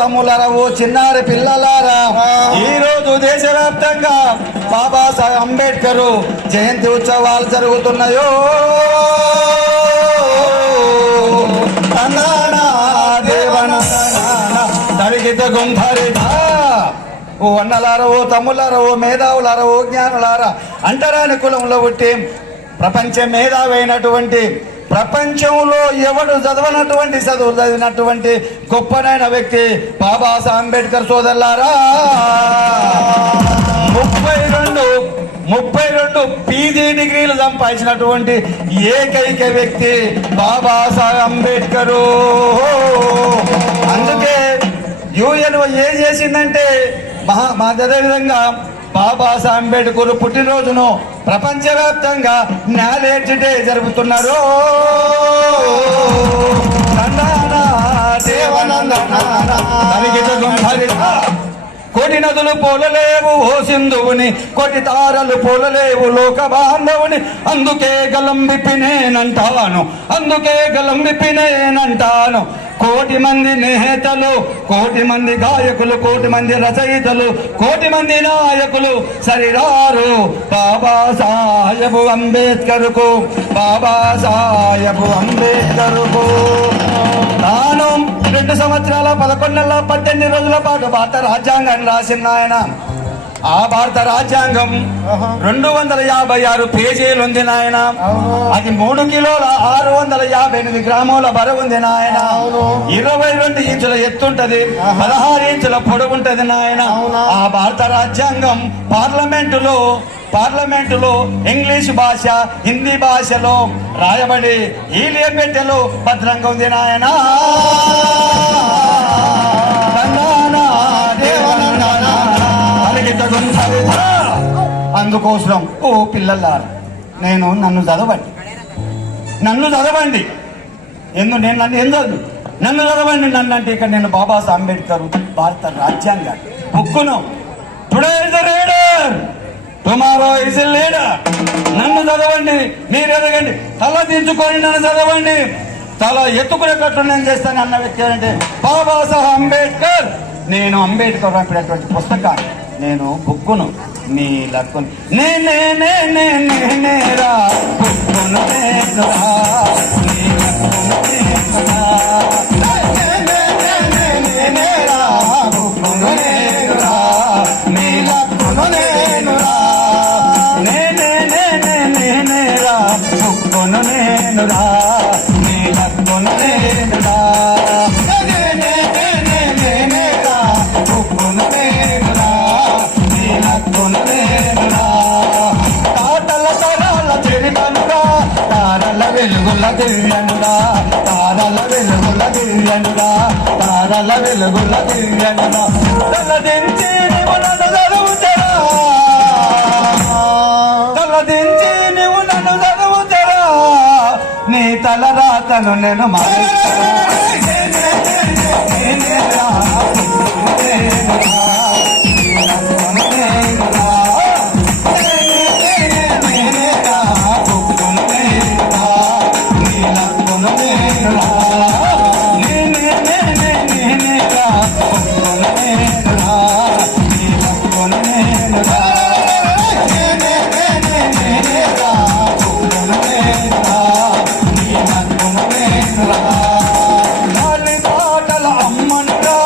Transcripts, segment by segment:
తమ్ములరవో చిన్నారి పిల్లలారా, ఈ రోజు దేశవ్యాప్తంగా బాబాసాహెబ్ అంబేద్కర్ జయంతి ఉత్సవాలు జరుగుతున్నాయో. ఓ అన్నలారా, ఓ తమ్ములారా, ఓ మేధావులారా, ఓ జ్ఞానులారా, అంటరాని కులంలో పుట్టి ప్రపంచ మేధావైనటువంటి, ప్రపంచంలో ఎవడు చదవనటువంటి చదువులు చదివినటువంటి గొప్పనైన వ్యక్తి బాబాసాహెబ్ అంబేద్కర్ సోదరులారా. 32 పీజీ డిగ్రీలు సంపాదించినటువంటి ఏకైక వ్యక్తి బాబాసాహెబ్ అంబేద్కర్. అందుకే యుఎన్ ఏం చేసిందంటే అదేవిధంగా బాబాసాహెబ్ అంబేద్కర్ పుట్టినరోజును ప్రపంచవ్యాప్తంగా నాలెడ్జ్ డే జరుపుతున్నారు. కోటి నదులు పోలలేవు ఓ సింధువుని, కోటి తారలు పోలలేవు లోక బాంధవుని, అందుకే గలం విప్పినేనంటాను, అందుకే గలం విప్పినేనంటాను. కోటి మంది నేతలు, కోటి మంది గాయకులు, కోటి మంది రచయితలు, కోటి మంది నాయకులు సరిరారు బాబాసాహెబ్ అంబేద్కర్ కు, బాబాసాహెబ్ అంబేద్కర్ కు. తాను 2 సంవత్సరాల 11 నెలల 18 రోజుల పాటు భారత రాజ్యాంగాన్ని రాసిన ఆయన. ఆ భారత రాజ్యాంగం 256 పేజీలు ఉంది నాయన. అది 3 కిలోల 658 గ్రాముల బరువు ఉంది నాయన. 22 ఇంచుల ఎత్తుంటది, 16 ఇంచుల పొడవుంటది నాయన. ఆ భారత రాజ్యాంగం పార్లమెంటులో ఇంగ్లీష్ భాష, హిందీ భాషలో రాయబడి ఈలియ పెట్టెలో భద్రంగా ఉంది నాయన. అందుకోసం ఓ పిల్లలారా, నన్ను చదవండి, నన్ను చదవండి. నన్ను చదవండి. నన్ను అంటే ఇక్కడ నేను బాబాసాహెబ్ అంబేద్కర్ భారత రాజ్యాంగ బుక్కును today is the reader, tomorrow is a leader. నన్ను చదవండి, మీరు ఎదగండి. తల దించుకొని నన్ను చదవండి. తల ఎత్తుకునేటట్టు నేను చేస్తాను అన్న వ్యక్తి అంటే బాబాసాహెబ్ అంబేద్కర్. నేను అంబేద్కర్ రాసినటువంటి పుస్తకాన్ని, నేను బుక్కును నీ లక్కును నేనేరా బుక్కును నేనురా, నీ లక్కును నేనురా, నేనేరా బుక్కును నేనురా, నీ లక్కును నేనురా, నేనేరా బుక్కును నేనురా, నీ లక్కును నేనురా, వెలుగుల దివ్యనుడా, తారల వెలుగుల దివ్యనుడా, తారల వెలుగుల దివ్యనుడా. తలదించి నీవు నన్ను చదువుతరా, తలదించి నీవు నన్ను చదువుతరా, నీ తల రాతను నేను మారుస్తాను. అమ్మనురా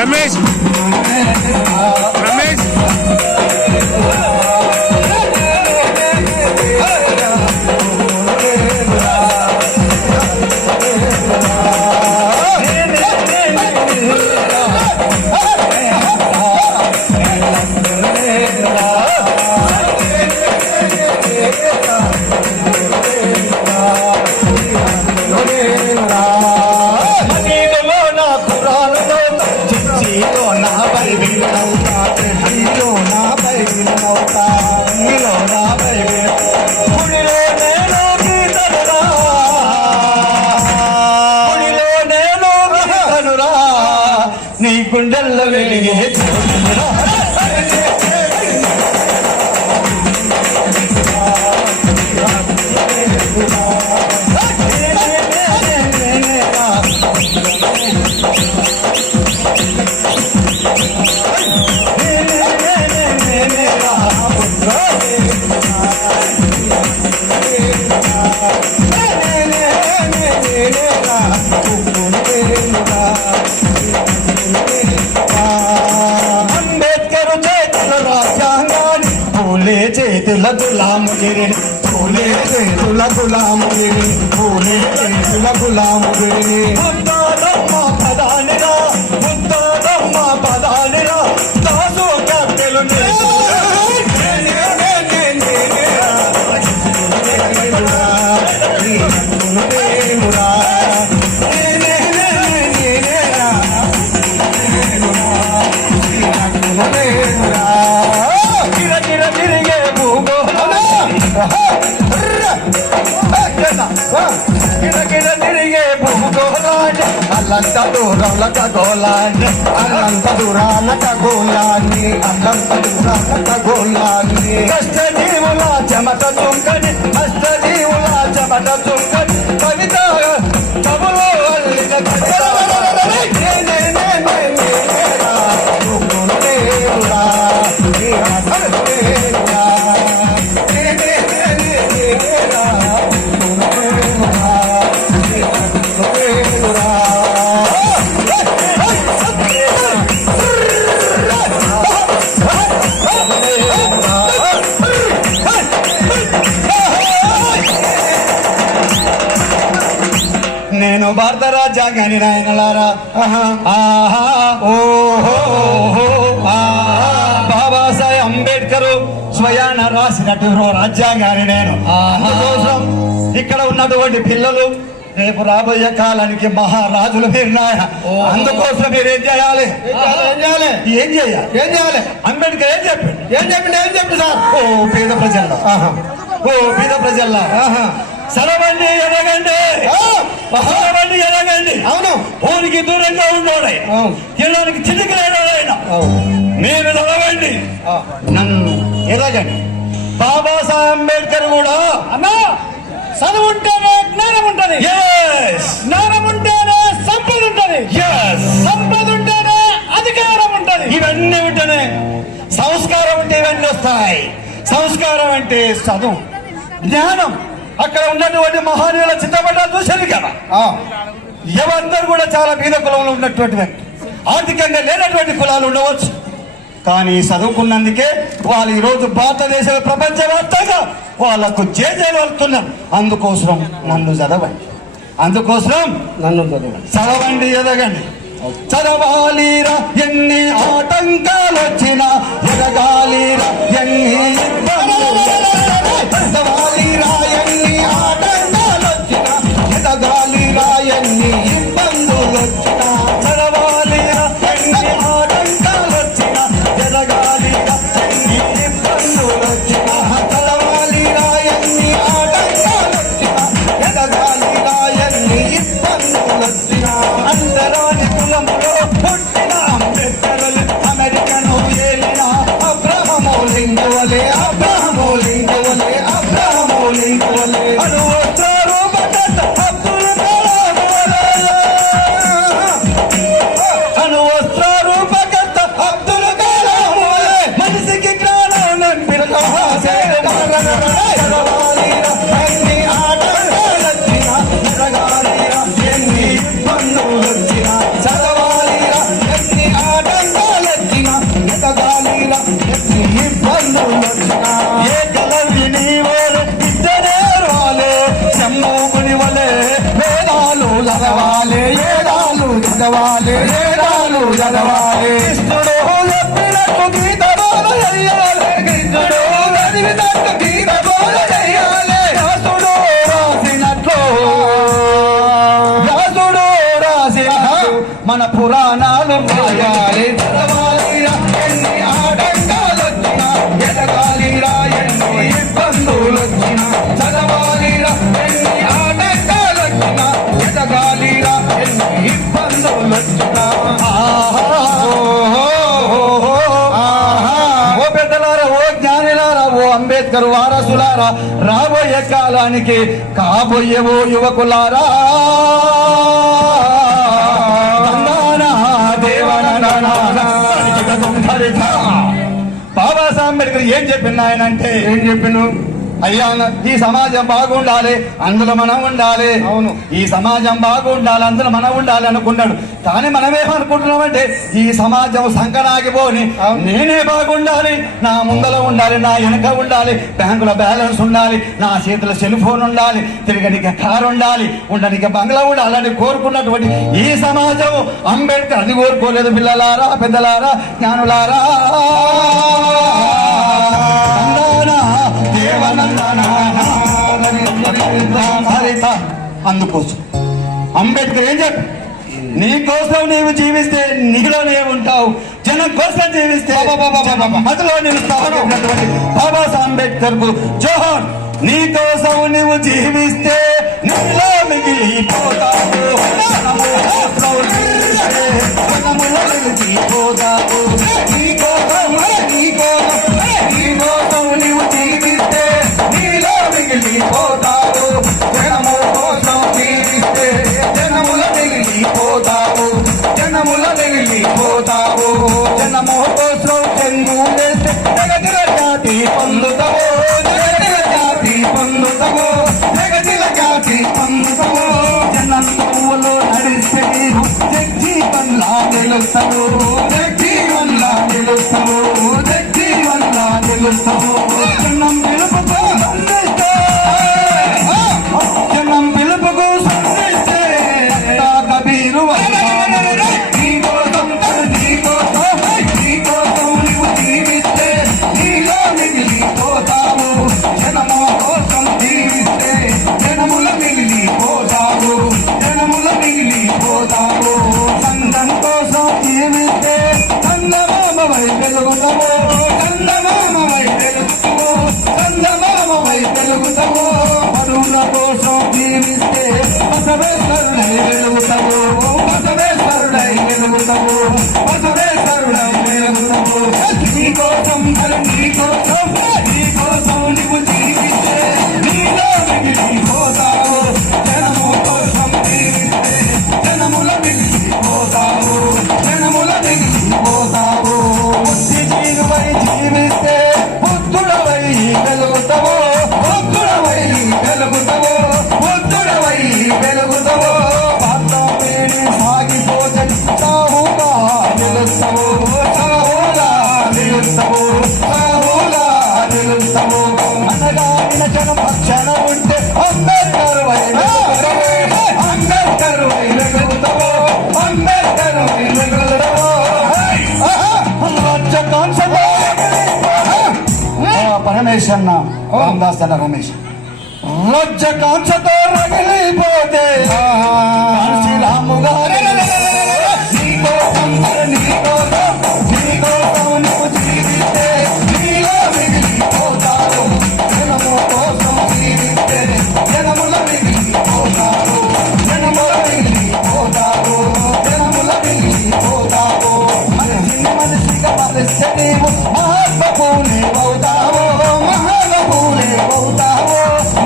రమేష్ రమేష్ నీ గుండెల్లో వెలిగే అంబేద్కర్ చేతుల రాజ్యాంగాన్ని పూలే చేతుల గులాముగిరి పూలే చేతుల గులాముగిరి పూలే చేతుల గులాముగిరి బుద్ధదమ్మ పదానిరా బుద్ధదమ్మ పదానిరా దాసు కట్టెలు అల్లంత దూరాల ఖగోళాన్ని అల్లంత దూరాల ఖగోళాన్ని అల్లంత దూరాల ఖగోళాన్ని కష్టజీవుల చెమట చుంకని కష్టజీవుల చెమట చుంకని కవిత కవులో అల్లిన నేను భారత రాజ్యాంగాన్ని నాయనలారా బాబాసాహెబ్ అంబేద్కర్ స్వయాన రాసినట్టు రాజ్యాంగాన్ని నేను అందుకోసం ఇక్కడ ఉన్నటువంటి పిల్లలు రేపు రాబోయే కాలానికి మహారాజులు మీరు నాయన అందుకోసం మీరు ఏం చేయాలి అంబేద్కర్ ఏం చెప్పి సార్ ఓ పేద ప్రజల్లో సరవండి ఎదగండి సరవండి ఎదగండి అవును ఊరికి దూరంగా ఉండోడే తినడానికి చిన్నకలేడైనా మీరు చదవండి నన్ను ఎదగండి బాబాసాహెబ్ అంబేద్కర్ కూడా అన్నా చదువు ఉంటేనే జ్ఞానం ఉంటది జ్ఞానం ఉంటేనే సంపద ఉంటది సంపద ఉంటేనే అధికారం ఉంటది ఇవన్నీ ఉంటేనే సంస్కారం అంటే ఇవన్నీ వస్తాయి సంస్కారం అంటే చదువు జ్ఞానం అక్కడ ఉన్నటువంటి మహానీయుల చిత్రపటాలు చూశారు కదా ఎవరందరూ కూడా చాలా బీద కులంలో ఉన్నటువంటి వ్యక్తి ఆర్థికంగా లేనటువంటి కులాలు ఉండవచ్చు కానీ చదువుకున్నందుకే వాళ్ళు ఈరోజు భారతదేశంలో ప్రపంచవ్యాప్తంగా వాళ్ళకు జేజేలు వెళ్తున్నారు అందుకోసం నన్ను చదవండి చదవండి ఎదగండి చదవాలిరా ఎన్ని ఆటంకాలు వచ్చినా ఎదగాలిరా ఎన్ని చదవాలిరా ఎన్ని ఆటంకాలు వచ్చినా ఎదగాలిరా ఎన్ని ఇబ్బందులు వచ్చినా చదవాలిరా ఎన్ని ఆటంకాలు వచ్చినా ఎదగాలిరా ఎన్ని ఇబ్బందులు వచ్చినా చదవాలిరా ఎన్ని ఆటంకాలు వచ్చినా ఎదగాలిరా ఎన్ని ఇబ్బందులు వచ్చినా అందరాని కులములో పుట్టిన గీతాలు చదవాలి. కృష్ణుడు చెప్పినట్టు గీత బోధ చెయ్యాలి. కృష్ణుడు చదివినట్టు గీత బోధ చెయ్యాలి. వ్యాసుడు రాసినట్టు మన పురాణాలు రాయాలి. చదవాలిరా ఎన్ని ఆటంకాలు వచ్చినా, ఎదగాలిరా ఎన్ని ఇబ్బందులు వచ్చినా. చదవాలిరా ఎన్ని ఆటంకాలు వచ్చినా, ఎదగాలిరా ఎన్ని ఇబ్బందులు వచ్చినా. ఓ పెద్దలారా, ఓ జ్ఞానిలారా, ఓ అంబేద్కర్ వారసులారా, రాబోయే కాలానికి కాబోయే ఓ యువకులారా, బాబాసాహెబ్ అంబేద్కర్ ఏం చెప్పింది ఆయన అంటే, ఏం చెప్పిను? అయ్యా, ఈ సమాజం బాగుండాలి, అందులో మనం ఉండాలి. అవును, ఈ సమాజం బాగుండాలి, అందులో మనం ఉండాలి అనుకున్నాడు. కానీ మనమేమనుకుంటున్నామంటే, ఈ సమాజం సంకనాగిపోని నేనే బాగుండాలి, నా ముందర ఉండాలి, నా వెనక ఉండాలి, బ్యాంకులో బ్యాలెన్స్ ఉండాలి, నా చేతిలో సెల్ ఫోన్ ఉండాలి, తిరగడానికి కారు ఉండాలి, ఉండడానికి బంగ్లా ఉండాలని కోరుకున్నటువంటి ఈ సమాజం అంబేద్కర్ అది కోరుకోలేదు. పిల్లలారా, పెద్దలారా, జ్ఞానులారా, అందుకోసం అంబేద్కర్ ఏం చెప్పి, నీ కోసం నీవు జీవిస్తే నీలోనే ఉంటావు, జనం కోసం జీవిస్తే మధ్యలో నిలుస్తావు. బాబాసాహెబ్ అంబేద్కర్ కు జోహార్. నీ కోసం నువ్వు జీవిస్తే నీలో మిగిలిపోతావు, జనములో మిగిలిపోతావు. నీ కోసం నువ్వు జీవిస్తే నీలో మిగిలిపోతావు, జనము కోసం జీవిస్తే జనముల మిగిలిపోతావు, జనముల మిగిలిపోతావు. జనము కోసం చెంగు వేస్తే జగతిల జాతి పొందుతావు, జగతిల జాతి పొందుతావు, జగతిల జాతి పొందుతావు. జనం పువ్వులో నడిస్తే జగ్జీవన్లా నిలుస్తావు, జగ్జీవన్లా నిలుస్తావు, జగ్జీవన్లా నిలుస్తావు. జనం పిలుపుతో జనం పిలుపుకు సంధిస్తే కబీరు నువ్వు జీవిస్తే నీలో మిగిలిపోతావు, జనము కోసం జీవిస్తే జనముల మిగిలిపోతావు, జనముల మిగిలిపోతావు. సంఘం కోసం జీవిస్తే చందమామవై వెలుగుతావు, చందమామవై వెలుగుతావు, చందమామవై వెలుగుతావు. పరువుల కోసం జీవిస్తే బసవేశ్వరుడై వెలుగుతావు, బసవేశ్వరుడై వెలుగుతావు, బసవేశ్వరుడై వెలుగుతావు. నీకోసం నీకోసం నువ్వు జీవిస్తే నీలో మిగిలిపోతావు, జనము కోసం జీవిస్తే జనముల మిగిలిపోతావు, జనముల మిగిలిపోతావు. బుద్ధి జీవువై జీవిస్తే బుద్ధుడవై వెలుగుతావు, బుద్ధుడవై వెలుగుతావు, బుద్ధుడవై వెలుగుతావు. పాత్ర వేడి సాగిపోతే సాహుగా నిలుస్తావు, సాహుగా నిలుస్తావు, సాహుగా నిలుస్తావు. అనగాడిన జనం పక్షాన ఉంటే అంబేద్కర్ వై వెలుగుతావు, అంబేద్కర్ వై వెలుగుతావు, అంబేద్కర్ వై వెలుగుతావు. పరమేశ్ అన్న రామదాస్ అన్న రమేష్ రొజ్జ కాంక్షతో రగిలిపోతే రాముగా నీకోసం నువ్వు జీవిస్తే నీలో మిగిలిపోతావు, జనము కోసం జీవిస్తే జనముల మిగిలిపోతావు, జనముల మిగిలిపోతావు, జనముల మిగిలిపోతావు. మనిషిగా మనిస్తే నీవు మహాత్మూలే అవుతావు, మహాత్మూలే అవుతావు,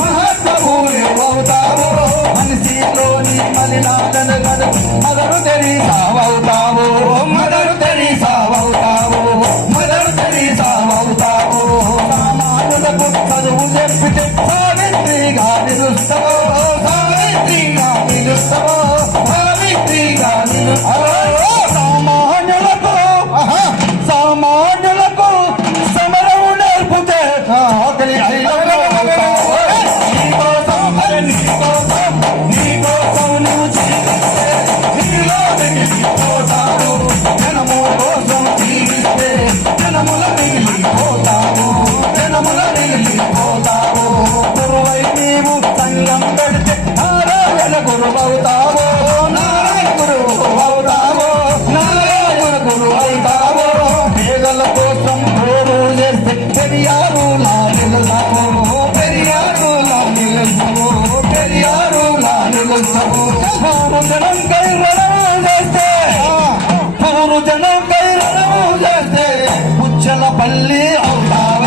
మహాత్మూలే అవుతావు. మనిషిలోని మలినాలను కై రణము చేస్తే పుచ్చల పల్లి అవుతావా